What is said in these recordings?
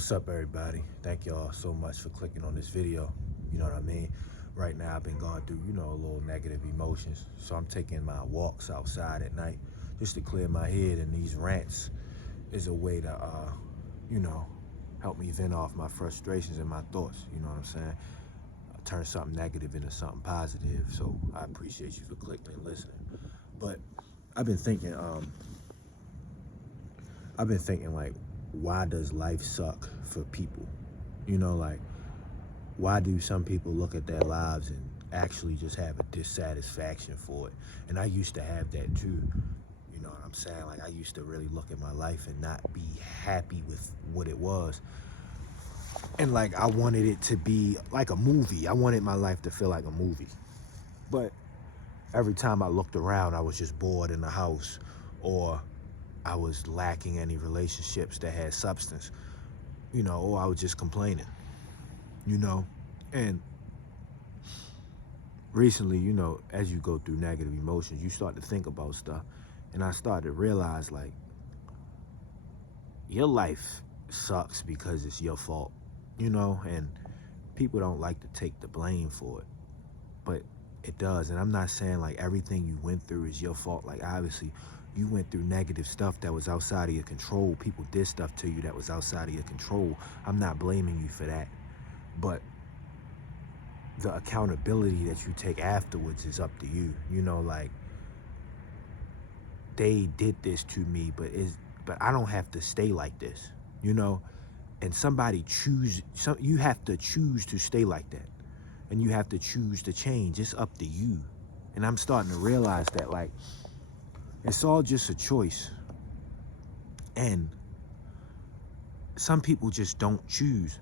What's up, everybody? Thank y'all so much for clicking on this video. You know what I mean? Right now, I've been going through, a little negative emotions. So I'm taking my walks outside at night just to clear my head. And these rants is a way to, you know, help me vent off my frustrations and my thoughts. You know what I'm saying? Turn something negative into something positive. So I appreciate you for clicking and listening. But I've been thinking, like, why does life suck for people? Like, why do some people look at their lives and actually just have a dissatisfaction for it? And I used to have that too. You know what I'm saying? Like, I used to really look at my life and not be happy with what it was. And like, I wanted it to be like a movie. I wanted my life to feel like a movie. But every time I looked around, I was just bored in the house, or I was lacking any relationships that had substance, or I was just complaining, and recently, as you go through negative emotions, you start to think about stuff, and I started to realize, like, your life sucks because it's your fault, and people don't like to take the blame for it, but it does. And I'm not saying like everything you went through is your fault. Like, obviously you went through negative stuff that was outside of your control. People did stuff to you that was outside of your control. I'm not blaming you for that, but the accountability that you take afterwards is up to you. Like, they did this to me, but I don't have to stay like this, and you have to choose to stay like that, and you have to choose to change. It's up to you. And I'm starting to realize that, like, it's all just a choice, and some people just don't choose.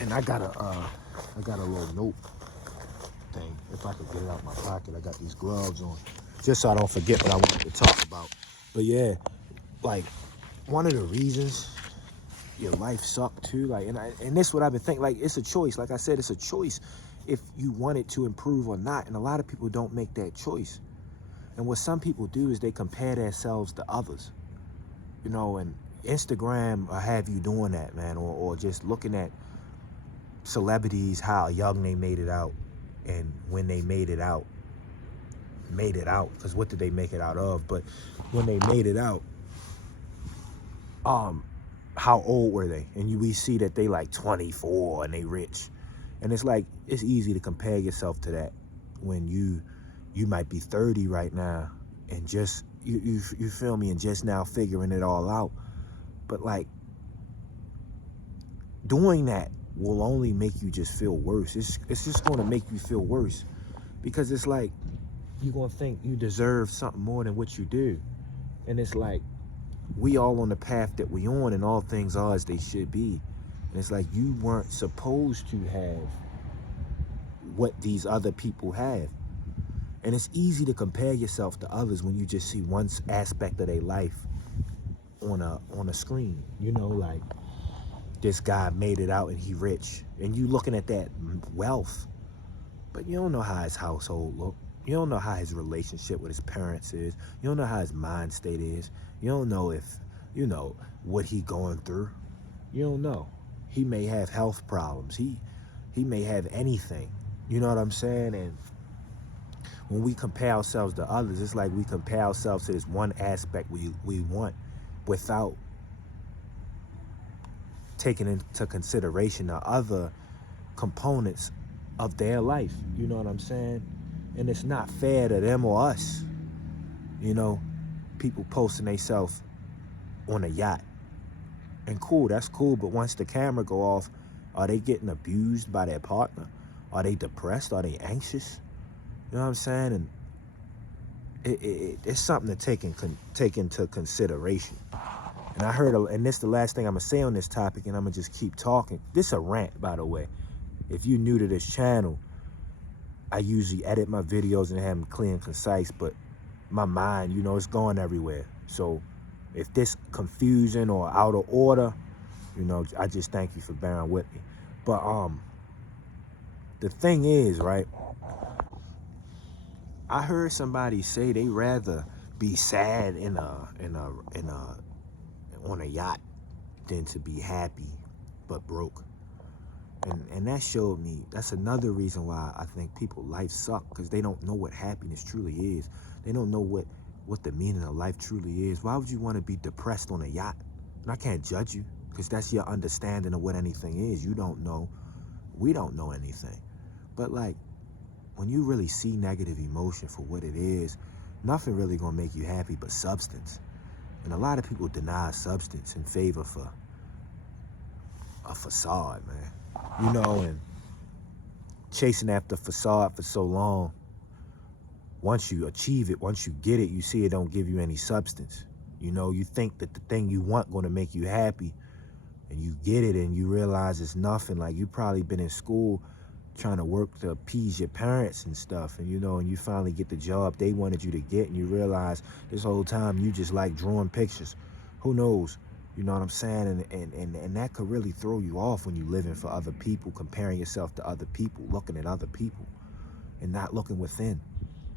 And I got a little note thing. If I could get it out of my pocket, I got these gloves on, just so I don't forget what I wanted to talk about. But yeah, like, one of the reasons your life sucked too, like, and this is what I've been thinking, like, it's a choice. Like I said, it's a choice if you want it to improve or not. And a lot of people don't make that choice. And what some people do is they compare themselves to others, and Instagram will have you doing that, man, or just looking at celebrities, how young they made it out, and when they made it out, because what did they make it out of? But when they made it out, how old were they? And we see that they like 24 and they rich. And it's like, it's easy to compare yourself to that when you might be 30 right now, and just you feel me, and just now figuring it all out. But like, doing that will only make you just feel worse. It's just going to make you feel worse, because it's like you're going to think you deserve something more than what you do. And it's like, we all on the path that we on, and all things are as they should be. And it's like, you weren't supposed to have what these other people have. And it's easy to compare yourself to others when you just see one aspect of their life on a screen. Like, this guy made it out and he rich, and you looking at that wealth, but you don't know how his household look. You don't know how his relationship with his parents is. You don't know how his mind state is. You don't know if, what he going through. You don't know. He may have health problems. He may have anything. You know what I'm saying? And when we compare ourselves to others, it's like we compare ourselves to this one aspect we want, without taking into consideration the other components of their life. You know what I'm saying? And it's not fair to them or us. People posting themselves on a yacht. And cool, that's cool, but once the camera go off, are they getting abused by their partner? Are they depressed? Are they anxious? You know what I'm saying? And it's something to take into consideration. And I heard, and this is the last thing I'm going to say on this topic, and I'm going to just keep talking. This is a rant, by the way. If you're new to this channel, I usually edit my videos and have them clear and concise, but my mind, it's going everywhere. So if this confusing or out of order, I just thank you for bearing with me. But the thing is, right, I heard somebody say they rather be sad on a yacht than to be happy but broke. And that showed me, that's another reason why I think people life suck, because they don't know what happiness truly is. They don't know what the meaning of life truly is. Why would you want to be depressed on a yacht? And I can't judge you, because that's your understanding of what anything is. You don't know. We don't know anything. But like, when you really see negative emotion for what it is, nothing really gonna make you happy but substance. And a lot of people deny substance in favor for a facade, man. You know, and chasing after facade for so long, once you achieve it, once you get it, you see it don't give you any substance. You know, you think that the thing you want gonna make you happy, and you get it and you realize it's nothing. Like, you probably been in school trying to work to appease your parents and stuff, and you know, and you finally get the job they wanted you to get, and you realize this whole time you just like drawing pictures. Who knows? You know what I'm saying? And that could really throw you off when you living for other people, comparing yourself to other people, looking at other people and not looking within.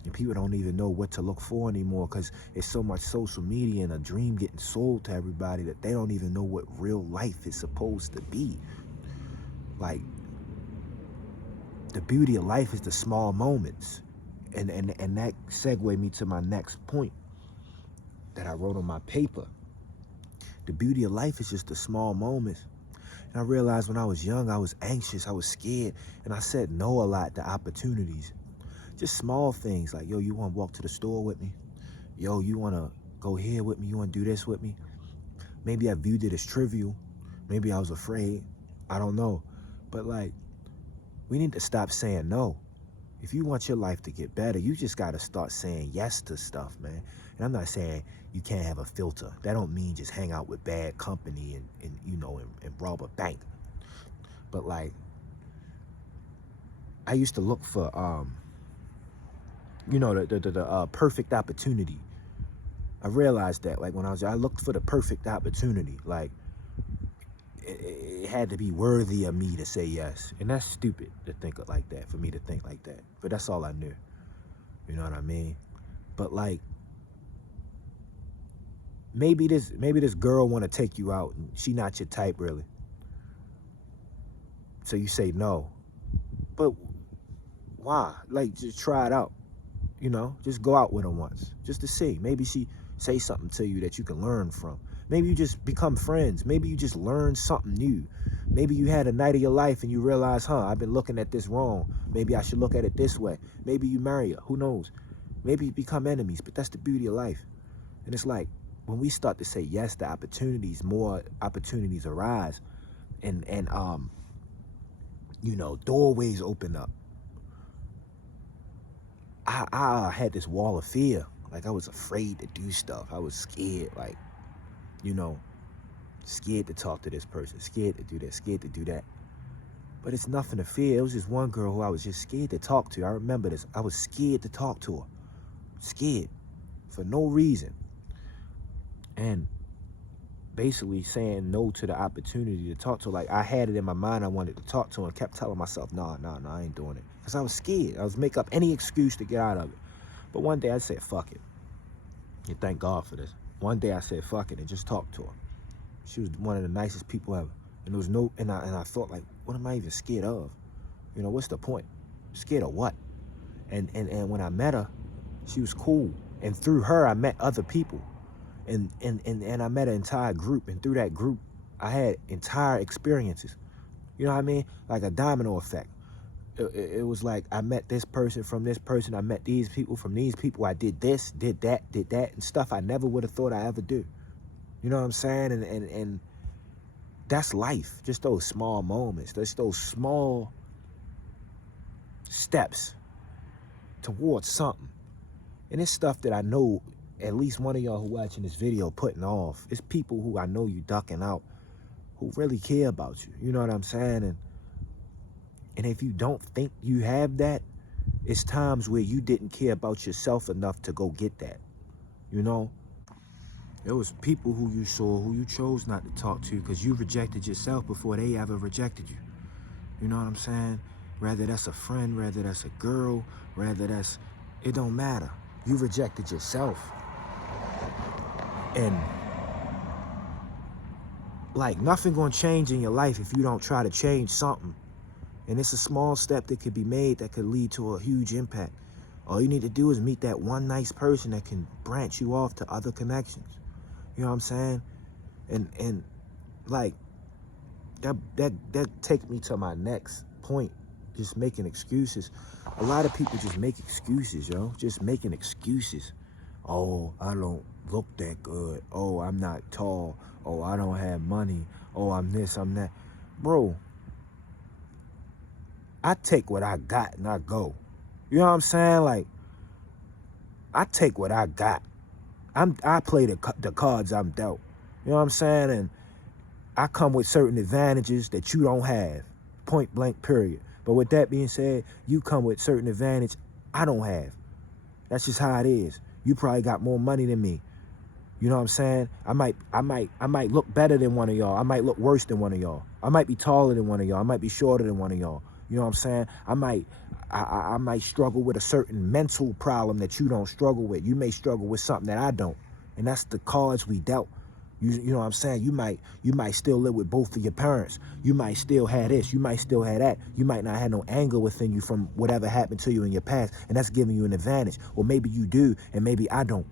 And people don't even know what to look for anymore, because it's so much social media and a dream getting sold to everybody that they don't even know what real life is supposed to be. Like, the beauty of life is the small moments. And that segued me to my next point that I wrote on my paper. The beauty of life is just the small moments. And I realized when I was young, I was anxious, I was scared, and I said no a lot to opportunities. Just small things like, yo, you want to walk to the store with me? Yo, you want to go here with me? You want to do this with me? Maybe I viewed it as trivial. Maybe I was afraid. I don't know. But like, we need to stop saying no. If you want your life to get better, you just got to start saying yes to stuff, man. And I'm not saying you can't have a filter. That don't mean just hang out with bad company and you know, and rob a bank. But like, I used to look for, you know, the perfect opportunity. I realized that, like, when I looked for the perfect opportunity. Like, it had to be worthy of me to say yes. And that's stupid to think like that, for me to think like that. But that's all I knew. You know what I mean? But like, maybe this girl want to take you out and she not your type really. So you say no. But why? Like, just try it out. You know, just go out with her once, just to see. Maybe she say something to you that you can learn from. Maybe you just become friends. Maybe you just learn something new. Maybe you had a night of your life and you realize, I've been looking at this wrong. Maybe I should look at it this way. Maybe you marry her. Who knows? Maybe you become enemies, but that's the beauty of life. And it's like, when we start to say yes to opportunities, more opportunities arise. And you know, doorways open up. I had this wall of fear. Like, I was afraid to do stuff. I was scared, like, you know, scared to talk to this person, scared to do this, scared to do that. But it's nothing to fear. It was just one girl who I was just scared to talk to. I remember this. I was scared to talk to her. Scared. For no reason. And basically saying no to the opportunity to talk to her. Like, I had it in my mind I wanted to talk to her and kept telling myself, no, I ain't doing it. Because I was scared. I was make up any excuse to get out of it. But one day I said, fuck it. And thank God for this. One day I said, fuck it, and just talked to her. She was one of the nicest people ever. And there was no, and I thought, like, what am I even scared of? You know, what's the point? Scared of what? And when I met her, she was cool. And through her, I met other people. And I met an entire group. And through that group, I had entire experiences. You know what I mean? Like a domino effect. It was like, I met this person from this person. I met these people from these people. I did this, did that, and stuff I never would have thought I ever do. You know what I'm saying? And that's life. Just those small moments. Just those small steps towards something. And it's stuff that I know at least one of y'all who watching this video putting off. It's people who I know you ducking out who really care about you. You know what I'm saying? And if you don't think you have that, it's times where you didn't care about yourself enough to go get that. You know? There was people who you saw who you chose not to talk to because you rejected yourself before they ever rejected you. You know what I'm saying? Whether that's a friend, whether that's a girl, whether that's... It don't matter. You rejected yourself. And like nothing gonna change in your life if you don't try to change something. And it's a small step that could be made that could lead to a huge impact. All you need to do is meet that one nice person that can branch you off to other connections. You know what I'm saying? And like that takes me to my next point. Just making excuses. A lot of people just make excuses, yo. Just making excuses. Oh, I don't look that good. Oh, I'm not tall. Oh, I don't have money. Oh, I'm this, I'm that. Bro, I take what I got and I go. You know what I'm saying? Like, I take what I got. I play the cards I'm dealt. You know what I'm saying? And I come with certain advantages that you don't have. Point blank, period. But with that being said, you come with certain advantage I don't have. That's just how it is. You probably got more money than me. You know what I'm saying? I might look better than one of y'all. I might look worse than one of y'all. I might be taller than one of y'all. I might be shorter than one of y'all. You know what I'm saying? I might struggle with a certain mental problem that you don't struggle with. You may struggle with something that I don't. And that's the cards we dealt. You know what I'm saying? You might still live with both of your parents. You might still have this. You might still have that. You might not have no anger within you from whatever happened to you in your past. And that's giving you an advantage. Or maybe you do, and maybe I don't.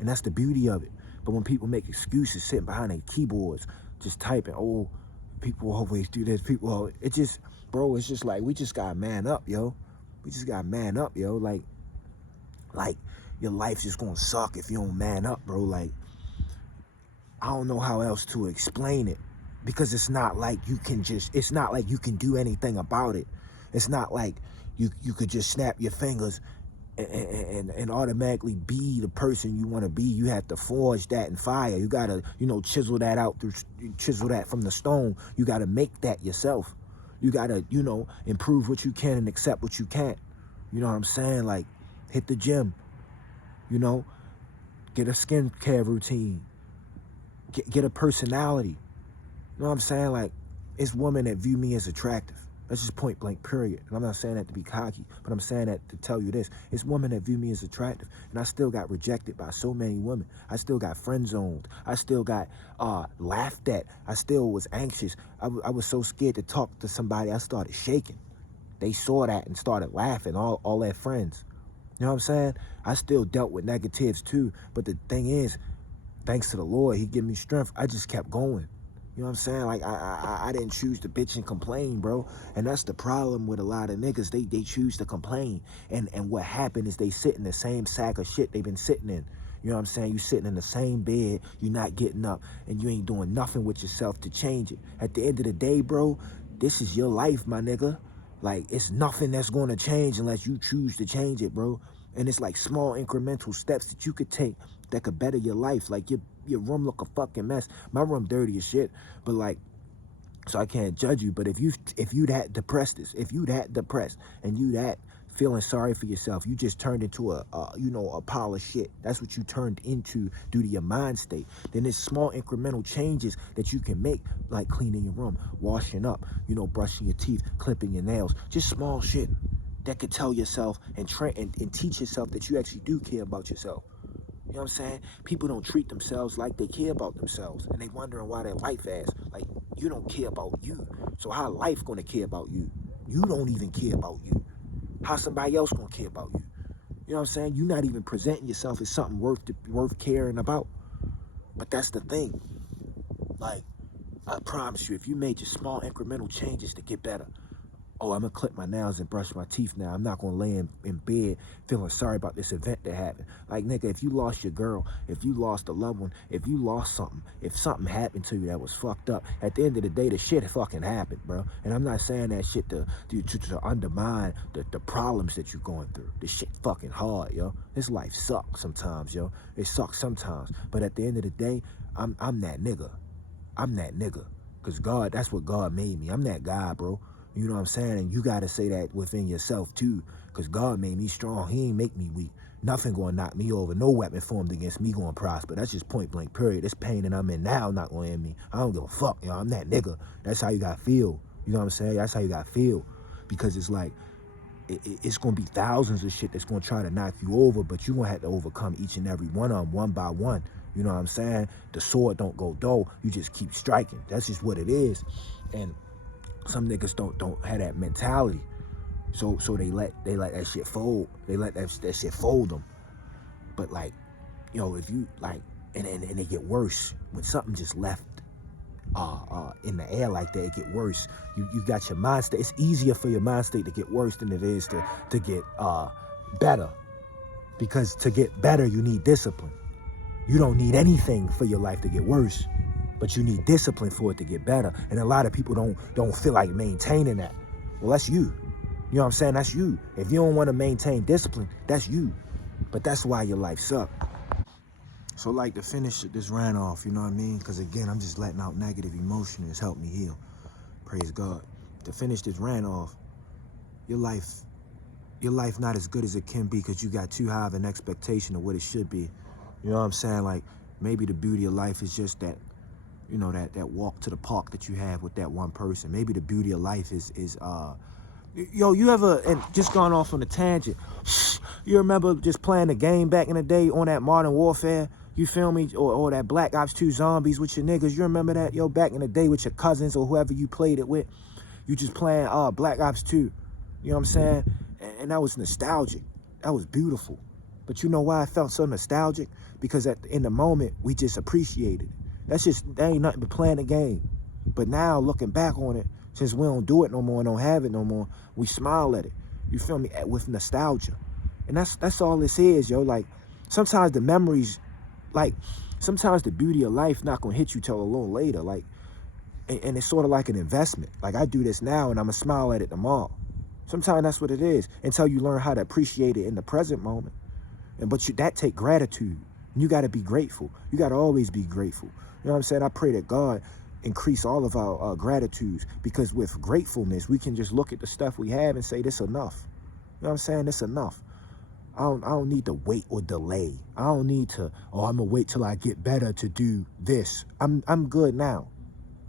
And that's the beauty of it. But when people make excuses sitting behind their keyboards, just typing, oh, people always do this. It just, bro, it's just like, we just got to man up, yo. We just got to man up, yo. Like your life's just going to suck if you don't man up, bro. Like, I don't know how else to explain it, because it's not like you can do anything about it. It's not like you could just snap your fingers and automatically be the person you want to be. You have to forge that in fire. You got to, chisel that from the stone. You got to make that yourself. You got to, improve what you can and accept what you can't. You know what I'm saying? Like, hit the gym, get a skincare routine. Get a personality. You know what I'm saying? Like, it's women that view me as attractive. That's just point blank, period. And I'm not saying that to be cocky, but I'm saying that to tell you this. It's women that view me as attractive. And I still got rejected by so many women. I still got friend zoned. I still got laughed at. I still was anxious. I was so scared to talk to somebody, I started shaking. They saw that and started laughing, all their friends. You know what I'm saying? I still dealt with negatives too. But the thing is, thanks to the Lord, he gave me strength. I just kept going. You know what I'm saying? Like, I didn't choose to bitch and complain, bro. And that's the problem with a lot of niggas. They choose to complain. And what happened is they sit in the same sack of shit they've been sitting in. You know what I'm saying? You sitting in the same bed, you're not getting up, and you ain't doing nothing with yourself to change it. At the end of the day, bro, this is your life, my nigga. Like, it's nothing that's going to change unless you choose to change it, bro. And it's like small incremental steps that you could take that could better your life. Like, your room look a fucking mess. My room dirty as shit, but like, so I can't judge you. But if you that depressed and you that feeling sorry for yourself, you just turned into a pile of shit. That's what you turned into due to your mind state. Then there's small incremental changes that you can make, like cleaning your room, washing up, brushing your teeth, clipping your nails, just small shit that could tell yourself and teach yourself that you actually do care about yourself. You know what I'm saying? People don't treat themselves like they care about themselves, and they wondering why their life ass. Like, you don't care about you. So how life gonna care about you? You don't even care about you. How somebody else gonna care about you? You know what I'm saying? You're not even presenting yourself as something worth caring about. But that's the thing. Like, I promise you, if you made just small incremental changes to get better, oh, I'm going to clip my nails and brush my teeth now. I'm not going to lay in bed feeling sorry about this event that happened. Like, nigga, if you lost your girl, if you lost a loved one, if you lost something, if something happened to you that was fucked up, at the end of the day, the shit fucking happened, bro. And I'm not saying that shit to undermine the problems that you're going through. This shit fucking hard, yo. This life sucks sometimes, yo. It sucks sometimes. But at the end of the day, I'm that nigga. I'm that nigga. Because God, that's what God made me. I'm that guy, bro. You know what I'm saying? And you got to say that within yourself, too. Because God made me strong. He ain't make me weak. Nothing going to knock me over. No weapon formed against me going to prosper. That's just point blank, period. This pain that I'm in now not going to end me. I don't give a fuck, yo. I'm that nigga. That's how you got to feel. You know what I'm saying? That's how you got to feel. Because it's like, it's going to be thousands of shit that's going to try to knock you over, but you're going to have to overcome each and every one of them, one by one. You know what I'm saying? The sword don't go dull. You just keep striking. That's just what it is. And some niggas don't have that mentality. So they let that shit fold. They let that shit fold them. But like, if you like, and it get worse when something just left in the air like that. It get worse. You got your mind state. It's easier for your mind state to get worse than it is to get better. Because to get better, you need discipline. You don't need anything for your life to get worse, but you need discipline for it to get better. And a lot of people don't feel like maintaining that. Well, that's you. You know what I'm saying? That's you. If you don't want to maintain discipline, that's you. But that's why your life sucks. So like to finish this rant off, you know what I mean? Because again, I'm just letting out negative emotion. It's helped me heal. Praise God. To finish this rant off, your life not as good as it can be because you got too high of an expectation of what it should be. You know what I'm saying? Like maybe the beauty of life is just that, that walk to the park that you have with that one person. Maybe the beauty of life is you ever, and just gone off on a tangent, you remember just playing the game back in the day on that Modern Warfare? You feel me? Or that Black Ops 2 Zombies with your niggas. You remember that? Back in the day with your cousins or whoever you played it with. You just playing Black Ops 2. You know what I'm saying? And that was nostalgic. That was beautiful. But you know why I felt so nostalgic? Because in the moment, we just appreciated it. That ain't nothing but playing the game. But now, looking back on it, since we don't do it no more and don't have it no more, we smile at it. You feel me? With nostalgia. And that's all this is, yo. Like, sometimes the memories, like, sometimes the beauty of life not gonna hit you till a little later. Like, and it's sort of like an investment. Like, I do this now and I'm gonna smile at it tomorrow. Sometimes that's what it is, until you learn how to appreciate it in the present moment. But that take gratitude. You got to be grateful. You got to always be grateful. You know what I'm saying? I pray that God increase all of our gratitudes, because with gratefulness, we can just look at the stuff we have and say, this enough. You know what I'm saying? This enough. I don't need to wait or delay. I don't need to, I'm going to wait till I get better to do this. I'm good now.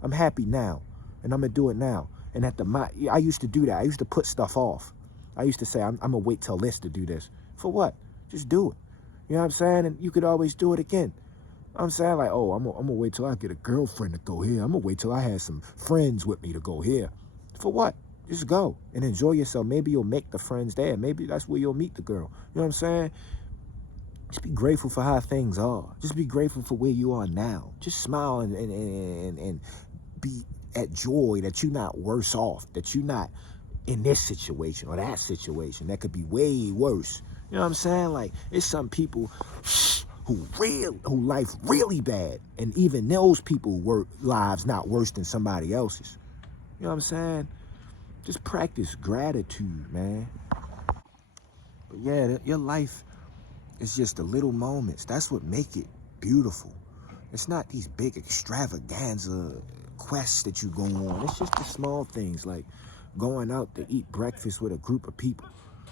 I'm happy now. And I'm going to do it now. And I used to do that. I used to put stuff off. I used to say, I'm going to wait till this to do this. For what? Just do it. You know what I'm saying? And you could always do it again. I'm saying, like, I'm going to wait till I get a girlfriend to go here. I'm going to wait till I have some friends with me to go here. For what? Just go and enjoy yourself. Maybe you'll make the friends there. Maybe that's where you'll meet the girl. You know what I'm saying? Just be grateful for how things are. Just be grateful for where you are now. Just smile and be at joy that you're not worse off, that you're not in this situation or that situation that could be way worse. You know what I'm saying? Like, it's some people who life really bad, and even those people work lives not worse than somebody else's. You know what I'm saying? Just practice gratitude, man. But yeah, your life is just the little moments. That's what make it beautiful. It's not these big extravaganza quests that you go on. It's just the small things, like going out to eat breakfast with a group of people.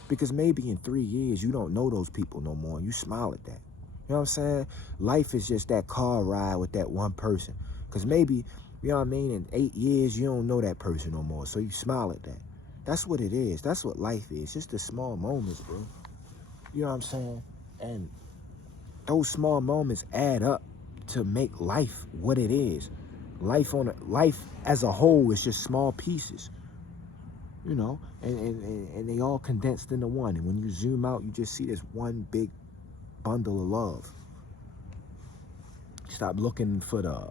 Because maybe in 3 years, you don't know those people no more. And you smile at that. You know what I'm saying? Life is just that car ride with that one person. Because maybe, you know what I mean, in 8 years, you don't know that person no more. So you smile at that. That's what it is. That's what life is. Just the small moments, bro. You know what I'm saying? And those small moments add up to make life what it is. Life as a whole is just small pieces. You know, and they all condensed into one. And when you zoom out, you just see this one big bundle of love. Stop looking for the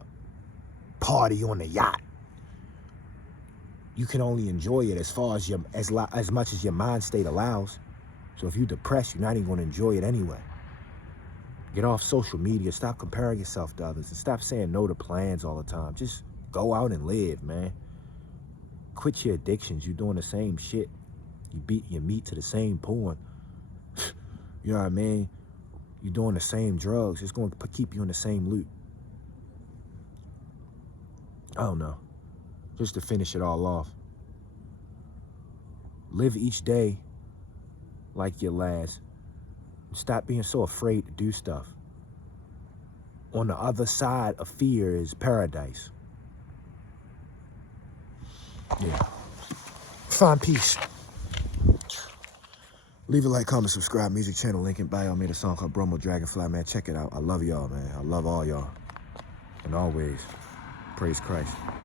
party on the yacht. You can only enjoy it as far as as much as your mind state allows. So if you're depressed, you're not even going to enjoy it anyway. Get off social media. Stop comparing yourself to others, and stop saying no to plans all the time. Just go out and live, man. Quit your addictions. You're doing the same shit. You beat your meat to the same porn. You know what I mean? You're doing the same drugs. It's going to keep you in the same loop. I don't know. Just to finish it all off. Live each day like your last. Stop being so afraid to do stuff. On the other side of fear is paradise. Yeah. Find peace. Leave a like, comment, subscribe. Music channel, link in bio. I made a song called Bromo Dragonfly, man. Check it out. I love y'all, man. I love all y'all. And always, praise Christ.